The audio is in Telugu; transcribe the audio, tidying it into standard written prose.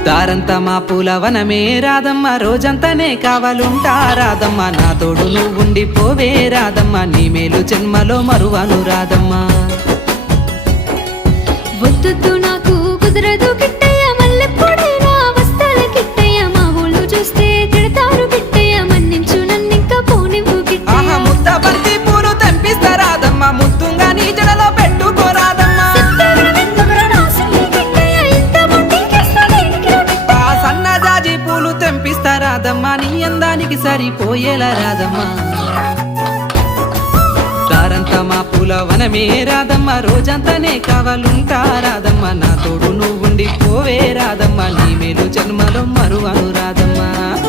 దారంతా మా పూలవనమే రాదమ్మ, రోజంతానే కావాలుంటా రాదమ్మ, నా తోడు నువ్వుండి పోవే రాదమ్మ, నీ మేలు జన్మలో మరువను రాదమ్మ. వద్దు నాకు కుదరదు కిట్టయ్య, మల్లెప్పుడైనా వస్తాల కిట్టయ్య, మా ఊళ్ళు చూస్తే తిడతారు కిట్టయ్య, మన్నించు నన్నింకా పోనివ్వు కిట్టయ్య. ఆహా ముద్ద బంతి పూలు తెంపిస్తా రాదమ్మ, ముద్దుగా నీ జడలో పెట్టుకోరాదమ్మ. ఆ సన్నజాజి పూలు తెంపిస్తా రాదమ్మ, నీ అందానికి సరిపోయేలా రాదమ్మ. దారంతా మా పూలవనమే రాదమ్మ, రోజంతానే కావాలుంటా రాదమ్మ, నా తోడు నువ్వుండి పోవే రాదమ్మ, నీ మేలు జన్మలో మరువను రాదమ్మ.